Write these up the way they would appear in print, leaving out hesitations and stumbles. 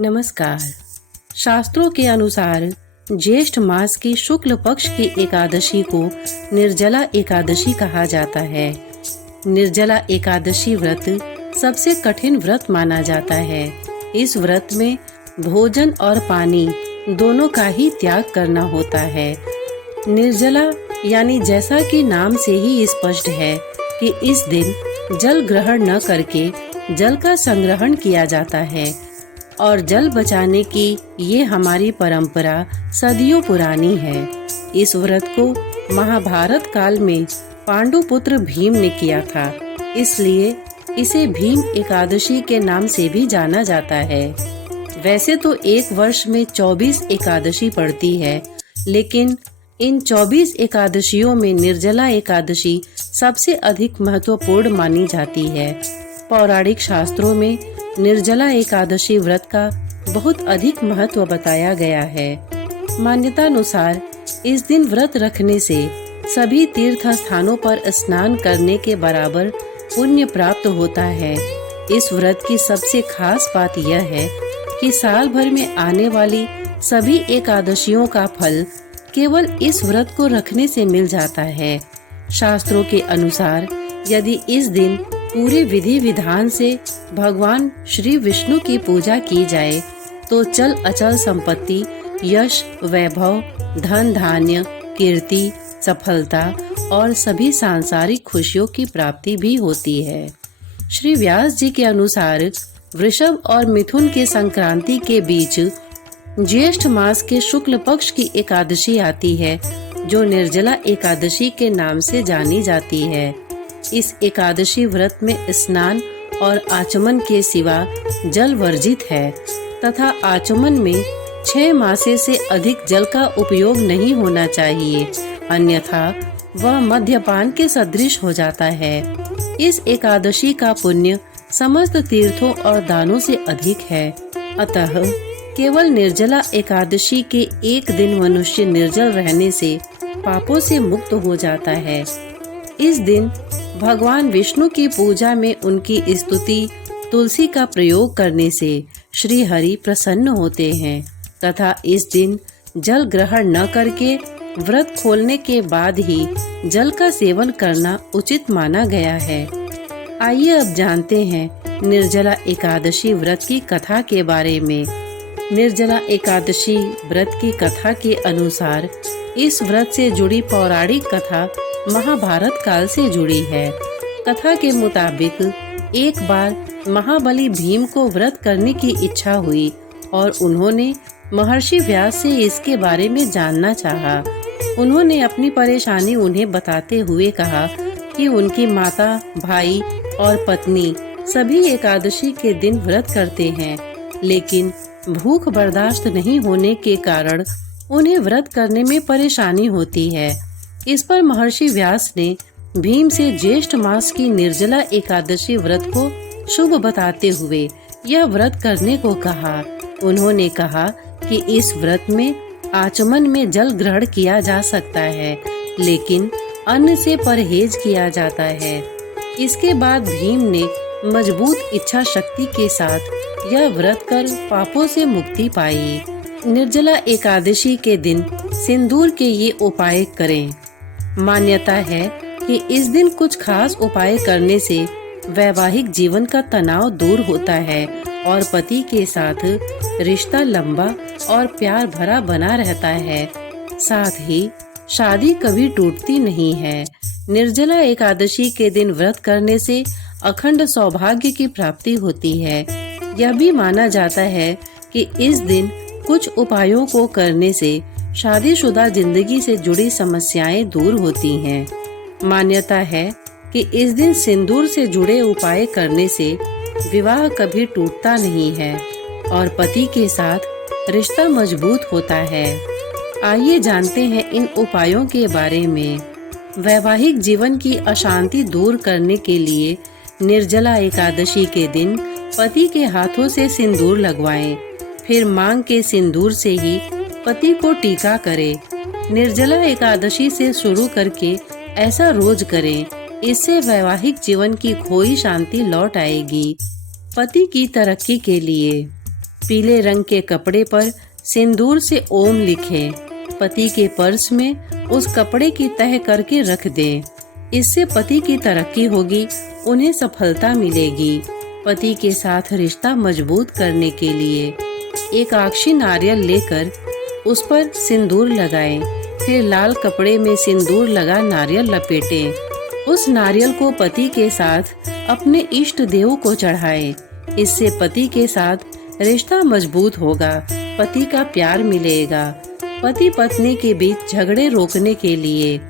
नमस्कार। शास्त्रों के अनुसार ज्येष्ठ मास की शुक्ल पक्ष की एकादशी को निर्जला एकादशी कहा जाता है। निर्जला एकादशी व्रत सबसे कठिन व्रत माना जाता है। इस व्रत में भोजन और पानी दोनों का ही त्याग करना होता है। निर्जला यानी जैसा कि नाम से ही स्पष्ट है कि इस दिन जल ग्रहण न करके जल का संग्रहण किया जाता है और जल बचाने की ये हमारी परंपरा सदियों पुरानी है। इस व्रत को महाभारत काल में पांडु पुत्र भीम ने किया था, इसलिए इसे भीम एकादशी के नाम से भी जाना जाता है। वैसे तो एक वर्ष में 24 एकादशी पड़ती है, लेकिन इन 24 एकादशियों में निर्जला एकादशी सबसे अधिक महत्वपूर्ण मानी जाती है। पौराणिक शास्त्रों में निर्जला एकादशी व्रत का बहुत अधिक महत्व बताया गया है। मान्यतानुसार इस दिन व्रत रखने से सभी तीर्थ स्थानों पर स्नान करने के बराबर पुण्य प्राप्त होता है। इस व्रत की सबसे खास बात यह है कि साल भर में आने वाली सभी एकादशियों का फल केवल इस व्रत को रखने से मिल जाता है। शास्त्रों के अनुसार यदि इस दिन पूरे विधि विधान से भगवान श्री विष्णु की पूजा की जाए तो चल अचल संपत्ति, यश, वैभव, धन धान्य, कीर्ति, सफलता और सभी सांसारिक खुशियों की प्राप्ति भी होती है। श्री व्यास जी के अनुसार वृषभ और मिथुन के संक्रांति के बीच ज्येष्ठ मास के शुक्ल पक्ष की एकादशी आती है, जो निर्जला एकादशी के नाम से जानी जाती है। इस एकादशी व्रत में स्नान और आचमन के सिवा जल वर्जित है तथा आचमन में 6 मासे से अधिक जल का उपयोग नहीं होना चाहिए, अन्यथा वह मद्यपान के सदृश हो जाता है। इस एकादशी का पुण्य समस्त तीर्थों और दानों से अधिक है। अतः केवल निर्जला एकादशी के एक दिन मनुष्य निर्जल रहने से पापों से मुक्त हो जाता है। इस दिन भगवान विष्णु की पूजा में उनकी स्तुति तुलसी का प्रयोग करने से श्री हरि प्रसन्न होते हैं तथा इस दिन जल ग्रहण न करके व्रत खोलने के बाद ही जल का सेवन करना उचित माना गया है। आइए अब जानते हैं निर्जला एकादशी व्रत की कथा के बारे में। निर्जला एकादशी व्रत की कथा के अनुसार इस व्रत से जुड़ी पौराणिक कथा महाभारत काल से जुड़ी है। कथा के मुताबिक एक बार महाबली भीम को व्रत करने की इच्छा हुई और उन्होंने महर्षि व्यास से इसके बारे में जानना चाहा। उन्होंने अपनी परेशानी उन्हें बताते हुए कहा कि उनकी माता, भाई और पत्नी सभी एकादशी के दिन व्रत करते हैं, लेकिन भूख बर्दाश्त नहीं होने के कारण उन्हें व्रत करने में परेशानी होती है। इस पर महर्षि व्यास ने भीम से ज्येष्ठ मास की निर्जला एकादशी व्रत को शुभ बताते हुए यह व्रत करने को कहा। उन्होंने कहा कि इस व्रत में आचमन में जल ग्रहण किया जा सकता है, लेकिन अन्न से परहेज किया जाता है। इसके बाद भीम ने मजबूत इच्छा शक्ति के साथ यह व्रत कर पापों से मुक्ति पाई। निर्जला एकादशी के दिन सिंदूर के ये उपाय करें। मान्यता है कि इस दिन कुछ खास उपाय करने से वैवाहिक जीवन का तनाव दूर होता है और पति के साथ रिश्ता लंबा और प्यार भरा बना रहता है। साथ ही शादी कभी टूटती नहीं है। निर्जला एकादशी के दिन व्रत करने से अखंड सौभाग्य की प्राप्ति होती है। यह भी माना जाता है कि इस दिन कुछ उपायों को करने से शादीशुदा जिंदगी से जुड़ी समस्याएं दूर होती हैं। मान्यता है कि इस दिन सिंदूर से जुड़े उपाय करने से विवाह कभी टूटता नहीं है और पति के साथ रिश्ता मजबूत होता है। आइए जानते हैं इन उपायों के बारे में। वैवाहिक जीवन की अशांति दूर करने के लिए निर्जला एकादशी के दिन पति के हाथों से सिंदूर लगवाएं, फिर मांग के सिंदूर से ही पति को टीका करें। निर्जला एकादशी से शुरू करके ऐसा रोज करें, इससे वैवाहिक जीवन की खोई शांति लौट आएगी। पति की तरक्की के लिए पीले रंग के कपड़े पर सिंदूर से ओम लिखें। पति के पर्स में उस कपड़े की तह करके रख दें। इससे पति की तरक्की होगी, उन्हें सफलता मिलेगी। पति के साथ रिश्ता मजबूत करने के लिए एक अक्षी नारियल लेकर उस पर सिंदूर लगाएं। फिर लाल कपड़े में सिंदूर लगा नारियल लपेटें। उस नारियल को पति के साथ अपने इष्ट देव को चढ़ाएं। इससे पति के साथ रिश्ता मजबूत होगा, पति का प्यार मिलेगा। पति पत्नी के बीच झगड़े रोकने के लिए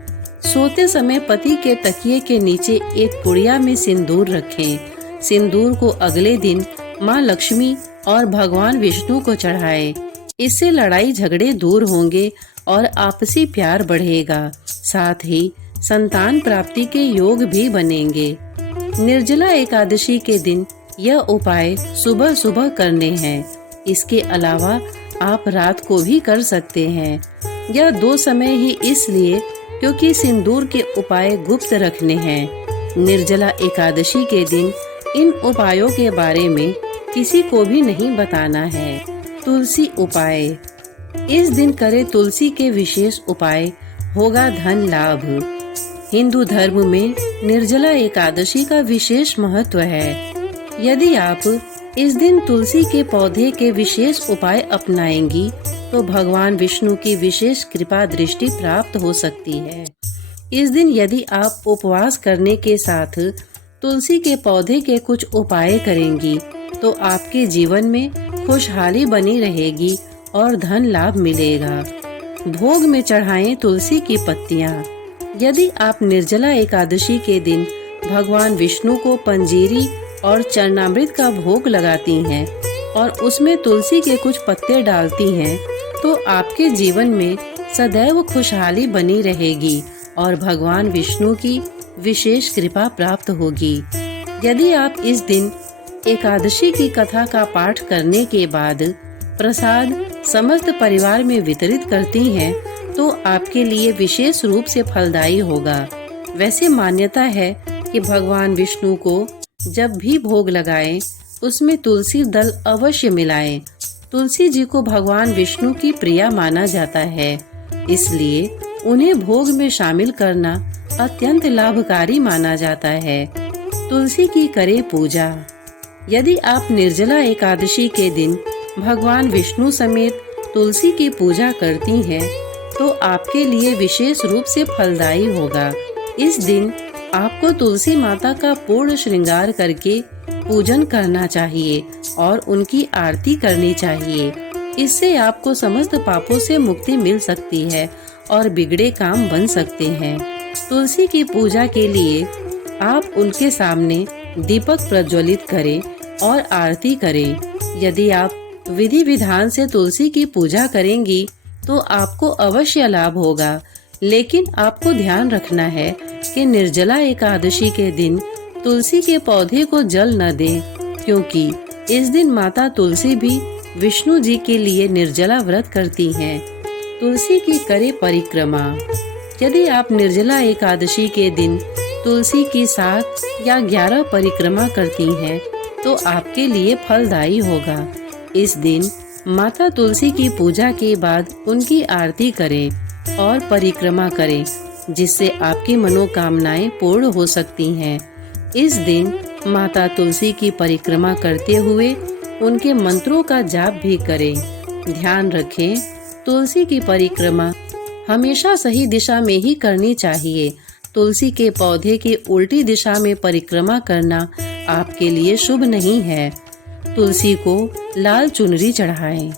सोते समय पति के तकिए के नीचे एक पुड़िया में सिंदूर रखें। सिंदूर को अगले दिन माँ लक्ष्मी और भगवान विष्णु को चढ़ाएं। इससे लड़ाई झगड़े दूर होंगे और आपसी प्यार बढ़ेगा। साथ ही संतान प्राप्ति के योग भी बनेंगे। निर्जला एकादशी के दिन यह उपाय सुबह सुबह करने हैं। इसके अलावा आप रात को भी कर सकते हैं। यह 2 समय ही इसलिए क्योंकि सिंदूर के उपाय गुप्त रखने हैं। निर्जला एकादशी के दिन इन उपायों के बारे में किसी को भी नहीं बताना है। तुलसी उपाय। इस दिन करें तुलसी के विशेष उपाय, होगा धन लाभ। हिंदू धर्म में निर्जला एकादशी का विशेष महत्व है। यदि आप इस दिन तुलसी के पौधे के विशेष उपाय अपनाएंगी तो भगवान विष्णु की विशेष कृपा दृष्टि प्राप्त हो सकती है। इस दिन यदि आप उपवास करने के साथ तुलसी के पौधे के कुछ उपाय करेंगी तो आपके जीवन में खुशहाली बनी रहेगी और धन लाभ मिलेगा। भोग में चढ़ाएं तुलसी की पत्तियां। यदि आप निर्जला एकादशी के दिन भगवान विष्णु को पंजीरी और चरणामृत का भोग लगाती हैं और उसमें तुलसी के कुछ पत्ते डालती हैं तो आपके जीवन में सदैव खुशहाली बनी रहेगी और भगवान विष्णु की विशेष कृपा प्राप्त होगी। यदि आप इस दिन एकादशी की कथा का पाठ करने के बाद प्रसाद समस्त परिवार में वितरित करती हैं तो आपके लिए विशेष रूप से फलदायी होगा। वैसे मान्यता है कि भगवान विष्णु को जब भी भोग लगाएं उसमें तुलसी दल अवश्य मिलाएं। तुलसी जी को भगवान विष्णु की प्रिया माना जाता है, इसलिए उन्हें भोग में शामिल करना अत्यंत लाभकारी माना जाता है। तुलसी की करें पूजा। यदि आप निर्जला एकादशी के दिन भगवान विष्णु समेत तुलसी की पूजा करती हैं तो आपके लिए विशेष रूप से फलदायी होगा। इस दिन आपको तुलसी माता का पूर्ण श्रृंगार करके पूजन करना चाहिए और उनकी आरती करनी चाहिए। इससे आपको समस्त पापों से मुक्ति मिल सकती है और बिगड़े काम बन सकते हैं। तुलसी की पूजा के लिए आप उनके सामने दीपक प्रज्वलित करें और आरती करें। यदि आप विधि विधान से तुलसी की पूजा करेंगी तो आपको अवश्य लाभ होगा, लेकिन आपको ध्यान रखना है कि निर्जला एकादशी के दिन तुलसी के पौधे को जल न दें, क्योंकि इस दिन माता तुलसी भी विष्णु जी के लिए निर्जला व्रत करती हैं। तुलसी की करें परिक्रमा। यदि आप निर्जला एकादशी के दिन तुलसी की 7 या 11 परिक्रमा करती हैं तो आपके लिए फलदायी होगा। इस दिन माता तुलसी की पूजा के बाद उनकी आरती करें और परिक्रमा करें, जिससे आपकी मनोकामनाएं पूर्ण हो सकती हैं। इस दिन माता तुलसी की परिक्रमा करते हुए उनके मंत्रों का जाप भी करें। ध्यान रखें, तुलसी की परिक्रमा हमेशा सही दिशा में ही करनी चाहिए। तुलसी के पौधे की उल्टी दिशा में परिक्रमा करना आपके लिए शुभ नहीं है। तुलसी को लाल चुनरी चढ़ाएं।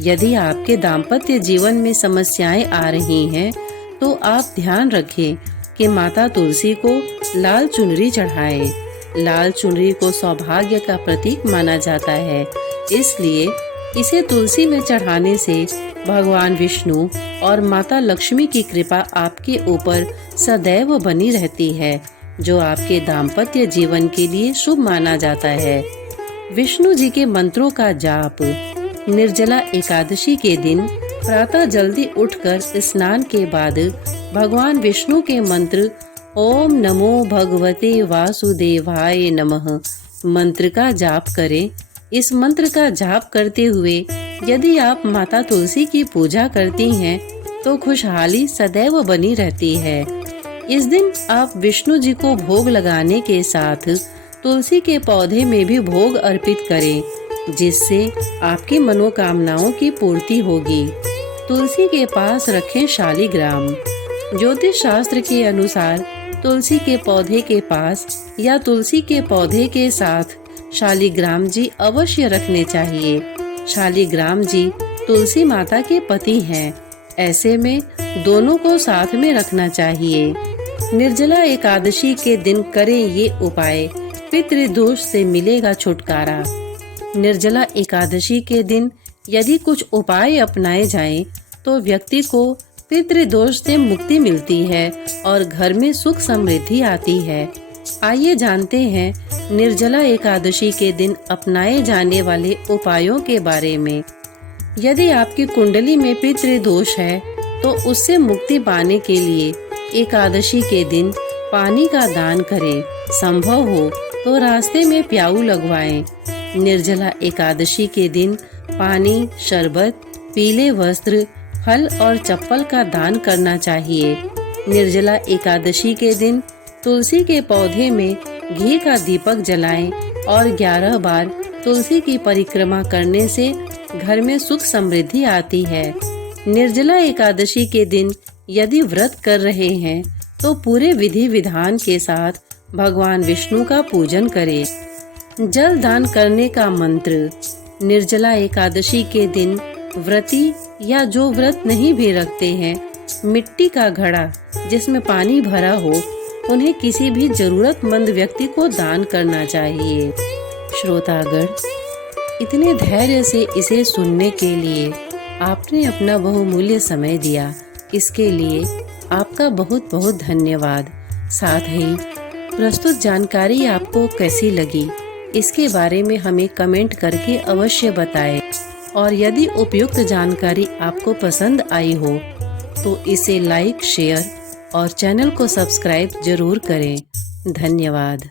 यदि आपके दाम्पत्य जीवन में समस्याएं आ रही हैं, तो आप ध्यान रखें कि माता तुलसी को लाल चुनरी चढ़ाएं। लाल चुनरी को सौभाग्य का प्रतीक माना जाता है, इसलिए इसे तुलसी में चढ़ाने से भगवान विष्णु और माता लक्ष्मी की कृपा आपके ऊपर सदैव बनी रहती है, जो आपके दाम्पत्य जीवन के लिए शुभ माना जाता है। विष्णु जी के मंत्रों का जाप। निर्जला एकादशी के दिन प्रातः जल्दी उठकर स्नान के बाद भगवान विष्णु के मंत्र ओम नमो भगवते वासुदेवाय नमः मंत्र का जाप करें। इस मंत्र का जाप करते हुए यदि आप माता तुलसी की पूजा करती हैं तो खुशहाली सदैव बनी रहती है। इस दिन आप विष्णु जी को भोग लगाने के साथ तुलसी के पौधे में भी भोग अर्पित करें, जिससे आपकी मनोकामनाओं की पूर्ति होगी। तुलसी के पास रखें शालिग्राम। ज्योतिष शास्त्र के अनुसार तुलसी के पौधे के पास या तुलसी के पौधे के साथ शालिग्राम जी अवश्य रखने चाहिए। शालिग्राम जी तुलसी माता के पति हैं, ऐसे में दोनों को साथ में रखना चाहिए। निर्जला एकादशी के दिन करें ये उपाय, पितृदोष से मिलेगा छुटकारा। निर्जला एकादशी के दिन यदि कुछ उपाय अपनाए जाएं, तो व्यक्ति को पितृदोष से मुक्ति मिलती है और घर में सुख समृद्धि आती है। आइए जानते हैं निर्जला एकादशी के दिन अपनाए जाने वाले उपायों के बारे में। यदि आपकी कुंडली में पितृदोष है तो उससे मुक्ति पाने के लिए एकादशी के दिन पानी का दान करें। संभव हो तो रास्ते में प्याऊ लगवाएं। निर्जला एकादशी के दिन पानी, शरबत, पीले वस्त्र, फल और चप्पल का दान करना चाहिए। निर्जला एकादशी के दिन तुलसी के पौधे में घी का दीपक जलाएं और 11 बार तुलसी की परिक्रमा करने से घर में सुख समृद्धि आती है। निर्जला एकादशी के दिन यदि व्रत कर रहे हैं तो पूरे विधि विधान के साथ भगवान विष्णु का पूजन करें। जल दान करने का मंत्र। निर्जला एकादशी के दिन व्रती या जो व्रत नहीं भी रखते हैं, मिट्टी का घड़ा जिसमें पानी भरा हो उन्हें किसी भी जरूरतमंद व्यक्ति को दान करना चाहिए। श्रोतागण, इतने धैर्य से इसे सुनने के लिए आपने अपना बहुमूल्य समय दिया, इसके लिए आपका बहुत बहुत धन्यवाद। साथ ही प्रस्तुत जानकारी आपको कैसी लगी, इसके बारे में हमें कमेंट करके अवश्य बताएं। और यदि उपयुक्त जानकारी आपको पसंद आई हो तो इसे लाइक, शेयर और चैनल को सब्सक्राइब जरूर करें। धन्यवाद।